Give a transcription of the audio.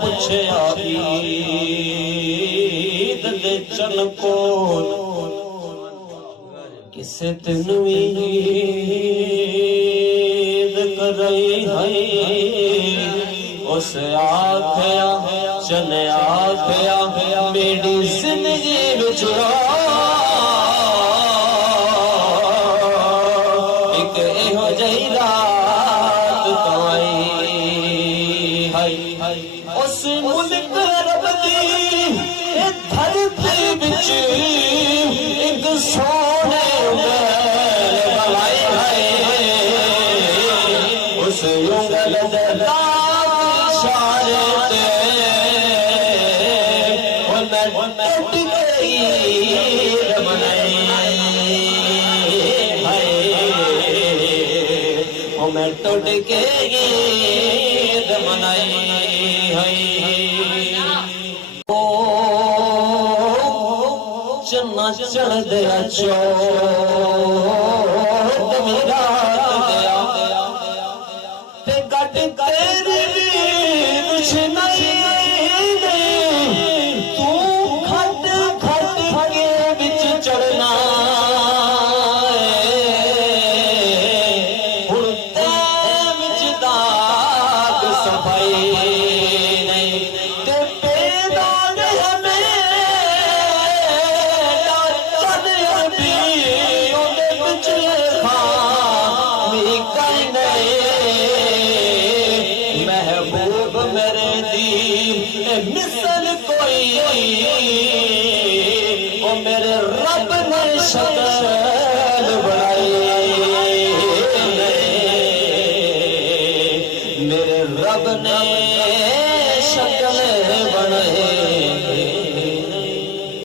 पुछया ईद दे चन कोल किसे दिन ईद करई है उस आख्या चन आख्या मेरी जिंदगी विच एक इहो जही रात आई उस मुल्क रब दी धरती विच एक सोने भलाई है उस उंगल दे इशारे ते टूट गई बनाई मैं टूट के ईद मनाई है ओ चन्ना चढ़ दया चो मेरा दया ते गट तेरी कुछ नहीं तू खट खट के बिच चढ़ना मिसल कोई ओ मेरे रब ने शक्ल बनाई मेरे रब ने